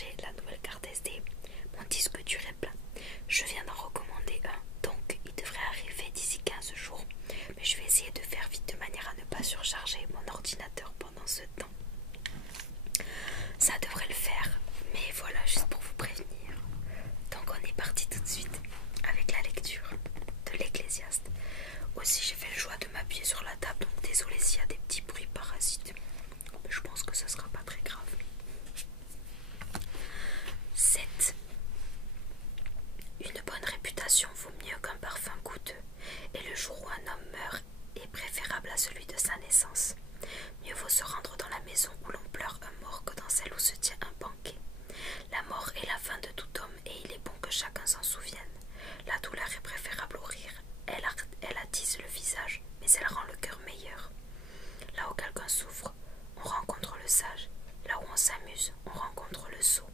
télécharger la nouvelle carte SD. Mon disque dur est plein. Je viens d'en recommander un, donc il devrait arriver d'ici 15 jours. Mais je vais essayer de faire vite de manière à ne pas surcharger mon ordinateur pendant ce temps. Ça devrait le faire, mais voilà, juste pour vous prévenir. Donc on est parti tout de suite avec la lecture de l'Ecclésiaste. Aussi j'ai fait le choix de m'appuyer sur la table, donc désolé s'il y a des petits bruits parasites. Mais je pense que ça sera pas très grave. 7. Une bonne réputation vaut mieux qu'un parfum coûteux, et le jour où un homme meurt est préférable à celui de sa naissance. Mieux vaut se rendre dans la maison où l'on pleure un mort que dans celle où se tient un banquet. La mort est la fin de tout homme, et il est bon que chacun s'en souvienne. La douleur est préférable au rire. Elle attise le visage, mais elle rend le cœur meilleur. Là où quelqu'un souffre, on rencontre le sage. Là où on s'amuse, on rencontre le sot.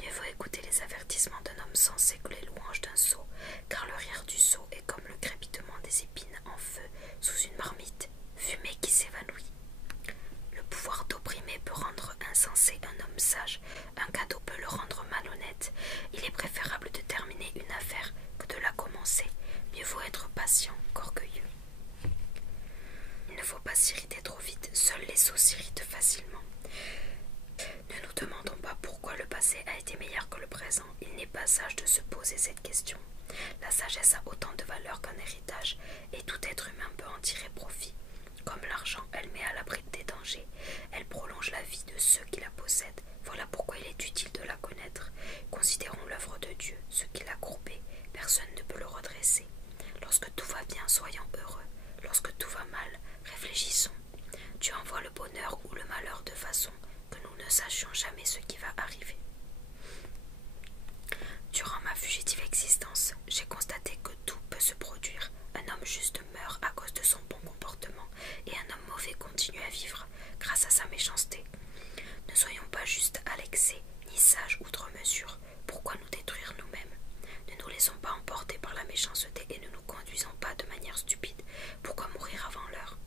Mieux vaut écouter les avertissements d'un homme sensé que les louanges d'un sot, car le rire du sot est comme le crépitement des épines en feu sous une marmite, fumée qui s'évanouit. Le pouvoir d'opprimer peut rendre insensé un homme sage, un cadeau peut le rendre malhonnête. Il est préférable de terminer une affaire que de la commencer. Mieux vaut être patient qu'orgueilleux. Il ne faut pas s'irriter trop vite, seuls les sots s'irritent facilement. Ne nous demandons pas pourquoi le passé a été meilleur que le présent. Il n'est pas sage de se poser cette question. La sagesse a autant de valeur qu'un héritage, et tout être humain peut en tirer profit. Comme l'argent, elle met à l'abri des dangers. Elle prolonge la vie de ceux qui la possèdent. Voilà pourquoi il est utile de la connaître. Considérons l'œuvre de Dieu. Ce qu'il a courbé, personne ne peut le redresser. Lorsque tout va bien, soyons heureux. Lorsque tout va mal, réfléchissons. Dieu envoie le bonheur ou le malheur de façon que nous ne sachions jamais ce qui va arriver. Durant ma fugitive existence, j'ai constaté que tout peut se produire. Un homme juste meurt à cause de son bon comportement et un homme mauvais continue à vivre grâce à sa méchanceté. Ne soyons pas justes à l'excès, ni sages outre mesure. Pourquoi nous détruire nous-mêmes? Ne nous laissons pas emporter par la méchanceté et ne nous conduisons pas de manière stupide. Pourquoi mourir avant l'heure?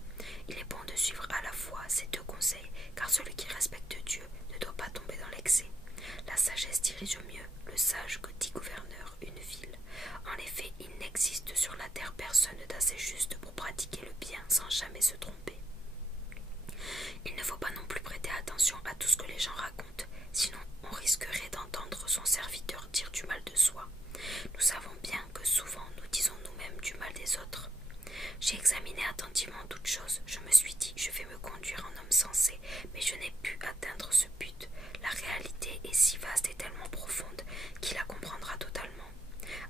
Il est bon de suivre à la fois ces deux conseils, car celui qui respecte Dieu ne doit pas tomber dans l'excès. La sagesse dirige mieux le sage que 10 gouverneurs une ville. En effet, il n'existe sur la terre personne d'assez juste pour pratiquer le bien sans jamais se tromper. Il ne faut pas non plus prêter attention à tout ce que les gens racontent, sinon on risquerait d'entendre son serviteur dire du mal de soi. Nous savons bien que souvent nous disons nous-mêmes du mal des autres. J'ai examiné attentivement toutes choses. Je me suis dit, je vais me conduire en homme sensé, mais je n'ai pu atteindre ce but. La réalité est si vaste et tellement profonde qu'il la comprendra totalement.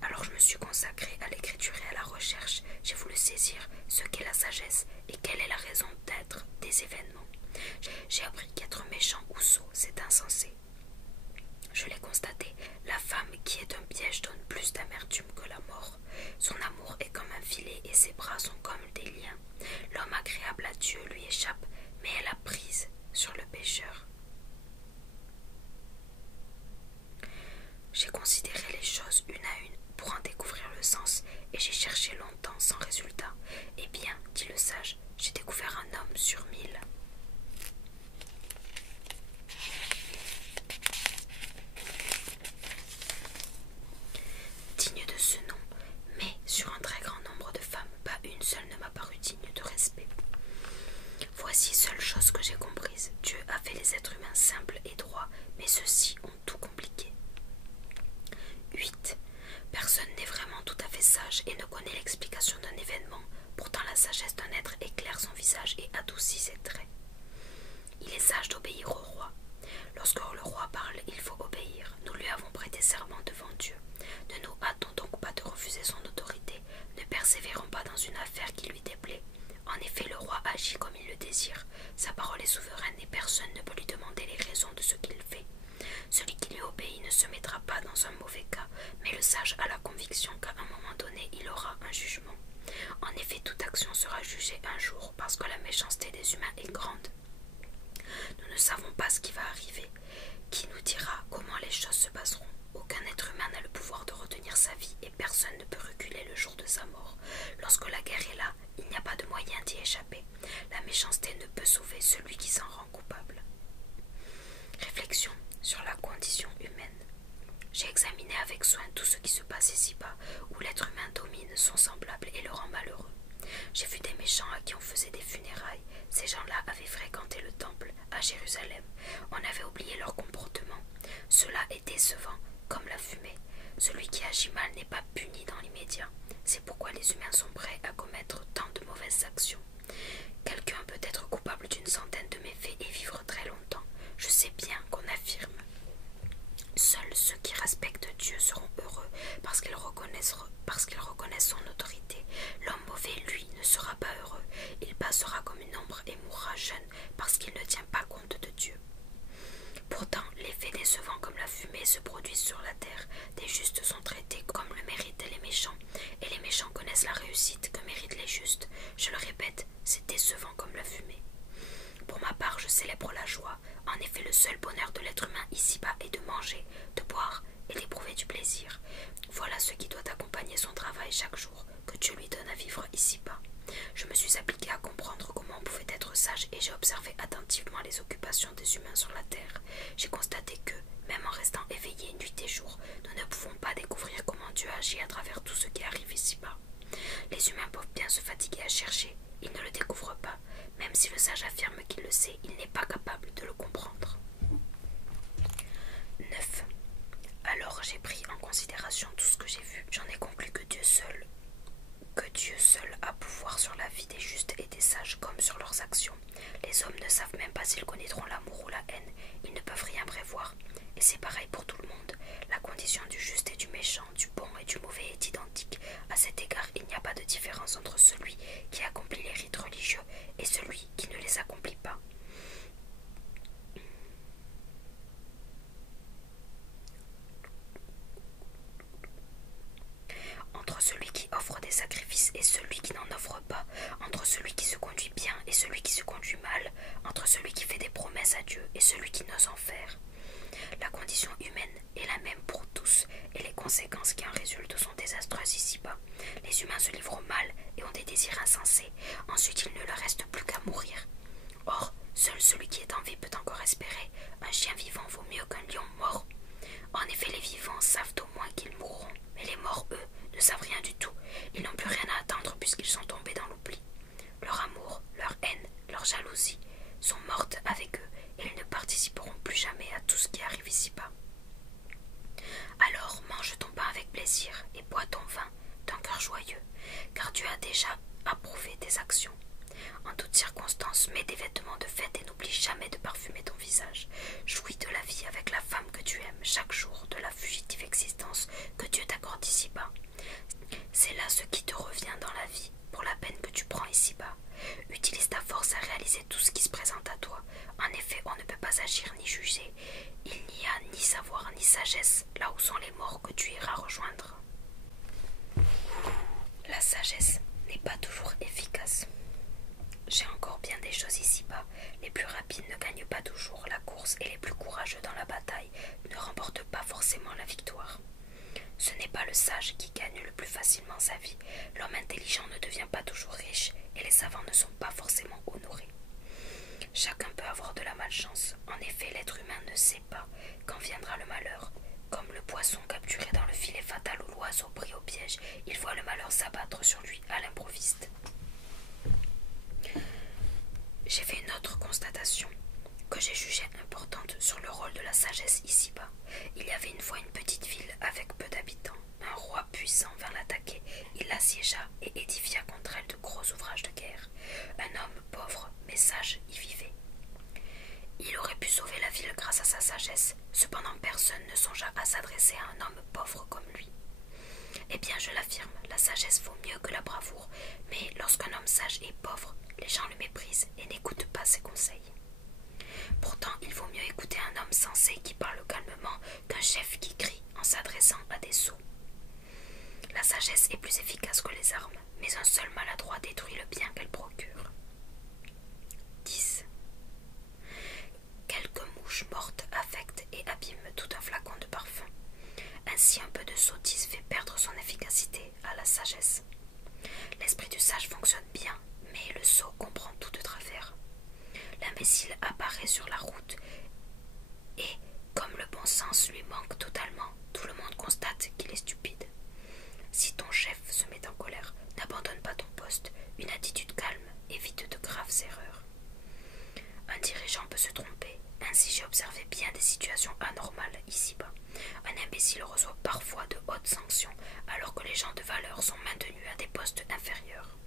Alors je me suis consacrée à l'écriture et à la recherche. J'ai voulu saisir ce qu'est la sagesse et quelle est la raison d'être des événements. J'ai appris qu'être méchant ou sot, c'est insensé. Je l'ai constaté, la femme qui est un piège donne plus d'amertume que la mort. Son amour est comme un filet et ses bras sont comme des liens. L'homme agréable à Dieu lui échappe, mais elle a prise sur le pécheur. J'ai considéré les choses une à une pour en découvrir le sens, et j'ai cherché longtemps sans résultat. Eh bien, dit le sage, j'ai découvert un homme sur 1000. Digne de ce nom, mais sur un très grand nombre de femmes, pas une seule ne m'a paru digne de respect. Voici seule chose que j'ai comprise. Dieu a fait les êtres humains simples et droits, mais ceux-ci ont tout compliqué. 8. Personne n'est vraiment tout à fait sage et ne connaît l'explication d'un événement. Pourtant la sagesse d'un être éclaire son visage et adoucit ses traits. Il est sage d'obéir au roi. Lorsque le roi parle, il faut obéir. Nous lui avons prêté serment devant Dieu. Ne nous hâtons donc pas de refuser son autorité. Ne persévérons pas dans une affaire qui lui déplaît. En effet, le roi agit comme il le désire. Sa parole est souveraine et personne ne peut lui demander les raisons de ce qu'il fait. Celui qui lui obéit ne se mettra pas dans un mauvais cas, mais le sage a la conviction qu'à un moment donné, il aura un jugement. En effet, toute action sera jugée un jour, parce que la méchanceté des humains est grande. Nous ne savons pas ce qui va arriver. Qui nous dira comment les choses se passeront? Aucun être humain n'a le pouvoir de retenir sa vie et personne ne peut reculer le jour de sa mort. Lorsque la guerre est là, il n'y a pas de moyen d'y échapper. La méchanceté ne peut sauver celui qui s'en rend coupable. Réflexion sur la condition avec soin tout ce qui se passe ici-bas, où l'être humain domine son semblable et le rend malheureux. J'ai vu des méchants à qui on faisait des funérailles. Ces gens-là avaient fréquenté le temple à Jérusalem. On avait oublié leur comportement. Cela est décevant, comme la fumée. Celui qui agit mal n'est pas puni dans l'immédiat. C'est pourquoi les humains sont prêts à commettre tant de mauvaises actions. Quelqu'un peut être coupable d'une centaine de méfaits et vivre très longtemps. Je sais bien qu'on affirme. Seuls ceux qui respectent Dieu seront heureux parce qu'ils reconnaissent son autorité. L'homme mauvais, lui, ne sera pas heureux. Il passera comme une ombre et mourra jeune parce qu'il ne tient pas compte de Dieu. Pourtant, les faits décevants comme la fumée se produisent sur la terre. Des justes sont traités comme le méritent les méchants, et les méchants connaissent la réussite que méritent les justes. Je le répète, c'est décevant comme la fumée. Pour ma part, je célèbre la joie. En effet, le seul bonheur de l'être humain ici-bas est de manger, de boire et d'éprouver du plaisir. Voilà ce qui doit accompagner son travail chaque jour, que Dieu lui donne à vivre ici-bas. Je me suis appliqué à comprendre comment on pouvait être sage et j'ai observé attentivement les occupations des humains sur la terre. J'ai constaté que, même en restant éveillés nuit et jour, nous ne pouvons pas découvrir comment Dieu agit à travers tout ce qui arrive ici-bas. Les humains peuvent bien se fatiguer à chercher, ils ne le découvrent pas. Même si le sage affirme qu'il le sait, il n'est pas capable de le comprendre. 9. Alors j'ai pris en considération tout ce que j'ai vu. J'en ai conclu que Dieu seul a pouvoir sur la vie des justes et des sages comme sur leurs actions. Les hommes ne savent même pas s'ils connaîtront l'amour ou la haine. Ils ne peuvent rien prévoir. Et c'est pareil pour tout le monde. La condition du juste et du méchant, du bon et du mauvais est identique. À cet égard, il n'y a pas de différence entre celui qui accomplit les rites religieux et celui qui ne les accomplit pas. Entre celui qui offre des sacrifices et celui qui n'en offre pas, entre celui qui se conduit bien et celui qui se conduit mal, entre celui qui fait des promesses à Dieu et celui qui n'ose en faire. La condition humaine est la même pour tous et les conséquences qui en résultent sont désastreuses ici-bas. Les humains se livrent au mal et ont des désirs insensés. Ensuite, il ne leur reste plus qu'à mourir. Or, seul celui qui est en vie peut encore espérer. Un chien vivant vaut mieux qu'un lion mort. En effet, les vivants savent au moins qu'ils mourront, mais les morts, eux, ne savent rien du tout. Ils n'ont plus rien à attendre puisqu'ils sont tombés dans l'oubli. Leur amour, leur haine, leur jalousie sont mortes avec eux et ils ne participeront plus jamais à tout ce qui arrive ici-bas. Alors mange ton pain avec plaisir et bois ton vin d'un cœur joyeux, car Dieu a déjà approuvé tes actions. En toutes circonstances, mets des vêtements de fête et n'oublie jamais de parfumer ton visage. Jouis de la vie avec la femme que tu aimes chaque jour, de la fugitive existence que Dieu t'accorde ici-bas. C'est là ce qui te revient dans la vie, pour la peine que tu prends ici-bas. Utilise ta force à réaliser tout ce qui se présente à toi. En effet, on ne peut pas agir ni juger. Il n'y a ni savoir ni sagesse là où sont les morts que tu iras rejoindre. La sagesse n'est pas toujours efficace. J'ai encore bien des choses ici-bas. Les plus rapides ne gagnent pas toujours la course et les plus courageux dans la bataille ne remportent pas forcément la victoire. Ce n'est pas le sage qui gagne le plus facilement sa vie. L'homme intelligent ne devient pas toujours riche et les savants ne sont pas forcément honorés. Chacun peut avoir de la malchance. En effet, l'être humain ne sait pas quand viendra le malheur. Comme le poisson capturé dans le filet fatal ou l'oiseau pris au piège, il voit le malheur s'abattre sur lui à l'improviste. J'ai fait une autre constatation que j'ai jugée importante sur le rôle de la sagesse ici-bas. Il y avait une fois une petite ville avec peu d'habitants. Un roi puissant vint l'attaquer. Il l'assiégea et édifia contre elle de gros ouvrages de guerre. Un homme pauvre mais sage y vivait. Il aurait pu sauver la ville grâce à sa sagesse. Cependant, personne ne songea à s'adresser à un homme pauvre comme lui. Eh bien, je l'affirme, la sagesse vaut mieux que la bravoure. Mais lorsqu'un homme sage est pauvre, les gens le méprisent et n'écoutent pas ses conseils. Pourtant, il vaut mieux écouter un homme sensé qui parle calmement qu'un chef qui crie en s'adressant à des sots. La sagesse est plus efficace que les armes, mais un seul maladroit détruit le bien qu'elle procure. 10. Quelques mouches mortes affectent et abîment tout un flacon de parfum. Ainsi, un peu de sottise fait perdre son efficacité à la sagesse. L'esprit du sage fonctionne bien, mais le sot comprend tout de travers. L'imbécile apparaît sur la route et, comme le bon sens lui manque totalement, tout le monde constate l'imbécile reçoit parfois de hautes sanctions, alors que les gens de valeur sont maintenus à des postes inférieurs.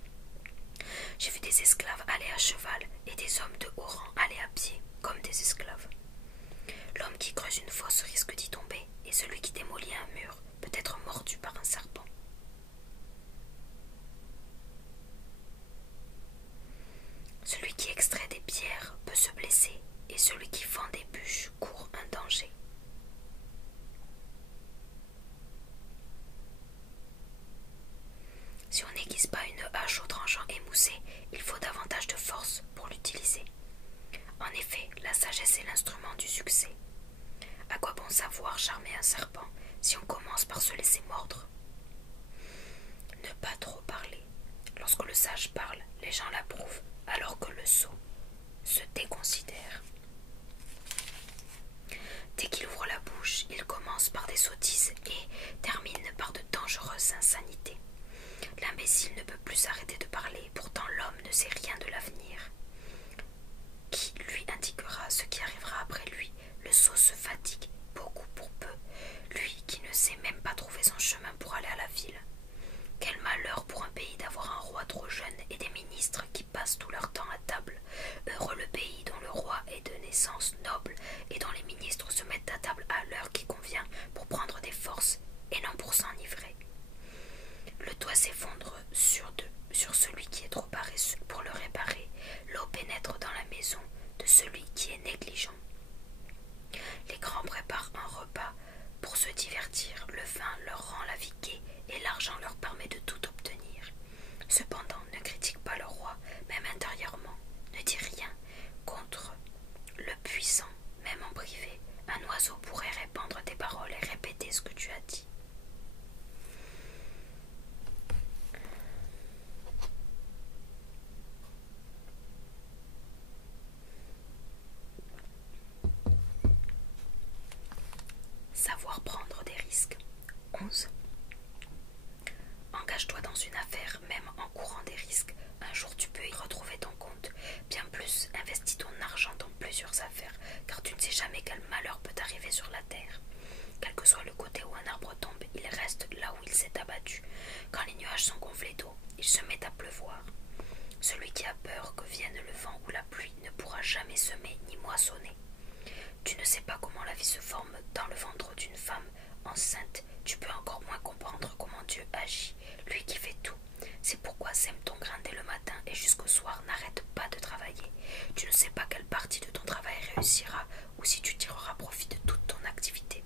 J'ai vu des esclaves aller à cheval et des hommes de haut rang aller à pied, comme des esclaves. L'homme qui creuse une fosse risque d'y tomber, et celui qui démolit un mur peut être mordu par un serpent. Celui qui extrait des pierres peut se blesser, et celui qui fend des bûches court un danger. Si on n'aiguise pas une hache au tranchant émoussé, il faut davantage de force pour l'utiliser. En effet, la sagesse est l'instrument du succès. À quoi bon savoir charmer un serpent si on commence par se laisser mordre? Ne pas trop parler. Lorsque le sage parle, les gens l'approuvent, alors que le sot se déconsidère. Dès qu'il ouvre la bouche, il commence par des sottises et termine par de dangereuses insanités. L'imbécile ne peut plus arrêter de parler, pourtant l'homme ne sait rien de l'avenir. Qui lui indiquera ce qui arrivera après lui? Le sot se fatigue beaucoup pour peu, lui qui ne sait même pas trouver son chemin pour aller à la ville. Quel malheur pour un pays d'avoir un roi trop jeune et des ministres qui passent tout leur temps à table. Heureux le pays dont le roi est de naissance noble et dont les ministres se mettent à table à l'heure qui convient pour prendre des forces et non pour s'enivrer. Le toit s'effondre sur celui qui est trop paresseux pour le réparer. L'eau pénètre dans la maison de celui qui est négligent. Les grands préparent un repas pour se divertir. Le vin leur rend la vie gaie et l'argent leur permet de tout obtenir. Cependant, ne critique pas le roi, même intérieurement. Ne dis rien contre le puissant, même en privé. Un oiseau pourrait répandre tes paroles et répéter ce que tu as dit. Savoir prendre des risques. 11. Engage-toi dans une affaire, même en courant des risques. Un jour tu peux y retrouver ton compte. Bien plus, investis ton argent dans plusieurs affaires, car tu ne sais jamais quel malheur peut arriver sur la terre. Quel que soit le côté où un arbre tombe, il reste là où il s'est abattu. Quand les nuages sont gonflés d'eau, il se met à pleuvoir. Celui qui a peur que vienne le vent ou la pluie ne pourra jamais semer ni moissonner. Tu ne sais pas comment la vie se forme dans le ventre d'une femme enceinte. Tu peux encore moins comprendre comment Dieu agit, lui qui fait tout. C'est pourquoi sème ton grain dès le matin et jusqu'au soir n'arrête pas de travailler. Tu ne sais pas quelle partie de ton travail réussira ou si tu tireras profit de toute ton activité.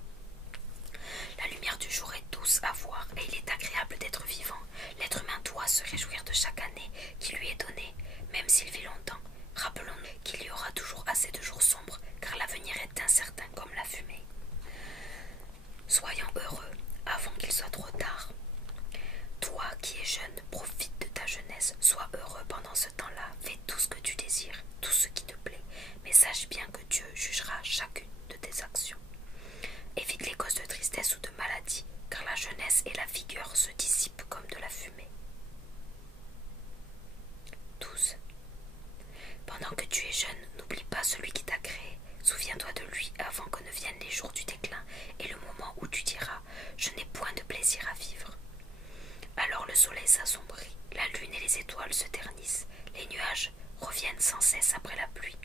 La lumière du jour est douce à voir et il est agréable d'être vivant. L'être humain doit se réjouir de chaque année qui lui est donnée, même s'il vit longtemps. Rappelons-nous qu'il y aura toujours assez de jours sombres, car l'avenir est incertain comme la fumée. Soyons heureux avant qu'il soit trop tard. Toi qui es jeune, profite de ta jeunesse, sois heureux pendant ce temps-là, fais tout ce que tu désires, tout ce qui te plaît, mais sache bien que Dieu jugera chacune de tes actions. Évite les causes de tristesse ou de maladie, car la jeunesse et la vigueur se dissipent comme de la fumée. 12. Pendant que tu es jeune, n'oublie pas celui qui t'a créé. Souviens-toi de lui avant que ne viennent les jours du déclin et le moment où tu diras « Je n'ai point de plaisir à vivre ». Alors le soleil s'assombrit, la lune et les étoiles se ternissent, les nuages reviennent sans cesse après la pluie.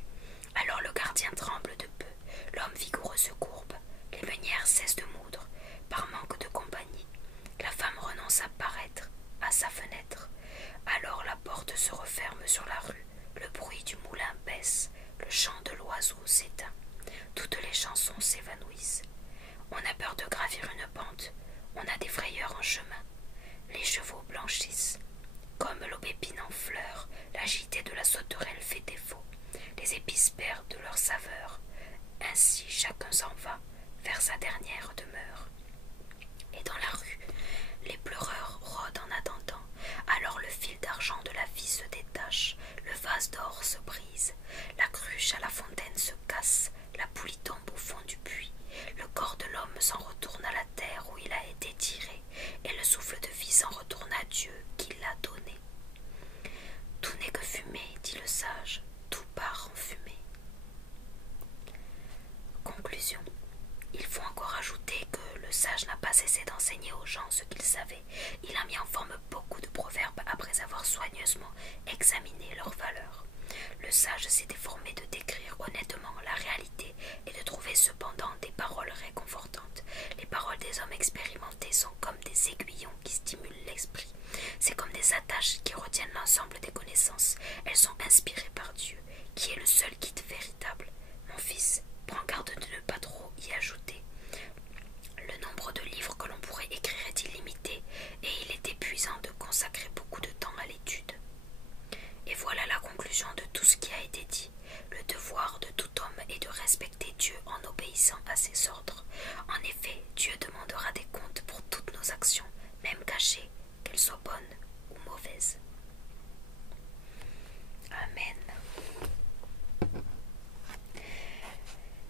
Alors le gardien tremble de peu, l'homme vigoureux se courbe, les meunières cessent de moudre, par manque de compagnie. La femme renonce à paraître à sa fenêtre. Alors la porte se referme sur la rue, le bruit du moulin baisse, le chant de l'oiseau s'éteint. Toutes les chansons s'évanouissent. On a peur de gravir une pente, on a des frayeurs en chemin. Les chevaux blanchissent. Comme l'aubépine en fleurs, l'agité de la sauterelle fait défaut. Les épices perdent de leur saveur. Ainsi chacun s'en va vers sa dernière demeure. Et dans la rue, les pleureurs rôdent en attendant. Alors le fil d'argent de la vie se détache, le vase d'or se brise, la cruche à la fontaine se casse, la poulie tombe au fond du puits, le corps de l'homme s'en retourne à la terre où il a été tiré, et le souffle de vie s'en retourne à Dieu qui l'a donné. Tout n'est que fumée, dit le sage, tout part en fumée. Conclusion. Il faut encore ajouter que le sage n'a pas cessé d'enseigner aux gens ce qu'il savait. Il a mis en forme beaucoup de proverbes après avoir soigneusement examiné leurs valeurs. Le sage s'est efforcé de décrire honnêtement la réalité et de trouver cependant des paroles réconfortantes. Les paroles des hommes expérimentés sont comme des aiguillons qui stimulent l'esprit. C'est comme des attaches qui retiennent l'ensemble des connaissances. Elles sont inspirées par Dieu, qui est le seul guide véritable. Mon fils, prends garde de ne pas trop y ajouter. Le nombre de livres que l'on pourrait écrire est illimité, et il est épuisant de consacrer beaucoup de temps à l'étude. Et voilà la conclusion de tout ce qui a été dit. Le devoir de tout homme est de respecter Dieu en obéissant à ses ordres. En effet, Dieu demandera des comptes pour toutes nos actions, même cachées, qu'elles soient bonnes ou mauvaises. Amen.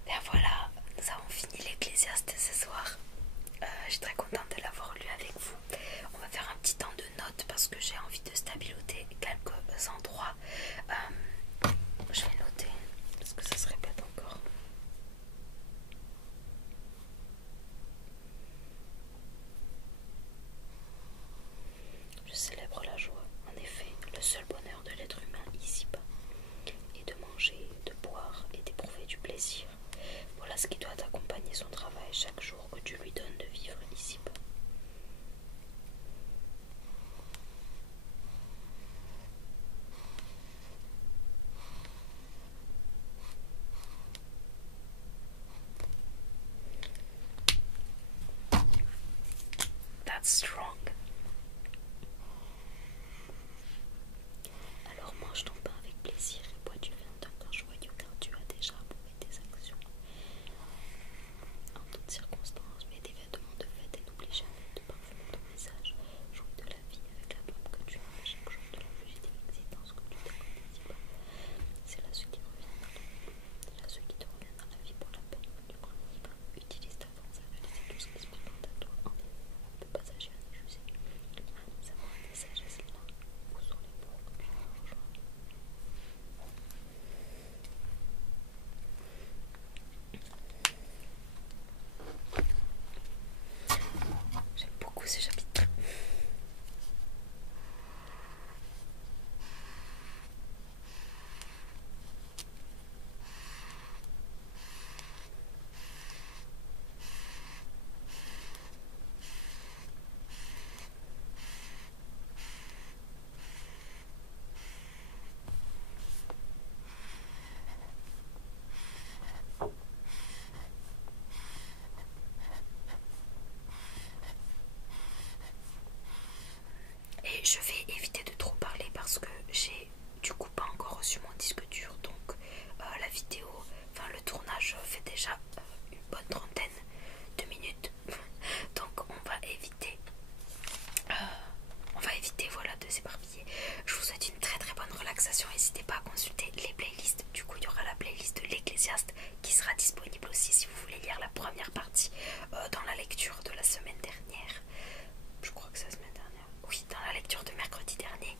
Ben voilà, nous avons fini l'Ecclésiaste ce soir. Je suis très contente de l'avoir lu avec vous. On va faire un petit temps de notes parce que j'ai envie de stabiloter quelques endroits. Je vais noter parce que ça se répète encore. Je célèbre la joie. En effet, le seul bonheur de l'être humain ici-bas est de manger, de boire et d'éprouver du plaisir. Voilà ce qui doit accompagner son travail chaque jour que Dieu lui donne de vivre ici-bas. That's strong. Alors mange ton pain avec plaisir et bois du vin d'un cœur joyeux car Dieu a déjà approuvé tes actions. En toutes circonstances, mets des vêtements de fête et n'oublie jamais de parfumer ton visage. Jouis de la vie avec la pomme que tu as chaque jour de la fugitive existence que tu t'accordes ici-bas. C'est là ce qui revient dans la vie. C'est là ce qui te revient dans la vie pour la peine que tu prends. Utilise ta force à réaliser tout ce qui se présente à toi en essayant de ne pas agir ni juger. Savoir des sagesses là où sont les mots que tu vas rejoindre. J'aime beaucoup ce chapitre. Et je vais éviter de trop parler parce que j'ai du coup pas encore reçu mon disque dur, donc la vidéo, enfin le tournage fait déjà une bonne trentaine de minutes, donc on va éviter voilà de s'éparpiller. Je vous souhaite une très très bonne relaxation. N'hésitez pas à consulter les playlists. Du coup il y aura la playlist de l'Ecclésiaste qui sera disponible aussi si vous voulez lire la première partie dans la lecture de la semaine dernière. Je crois que c'est la semaine dernière. Oui, dans la lecture de mercredi dernier.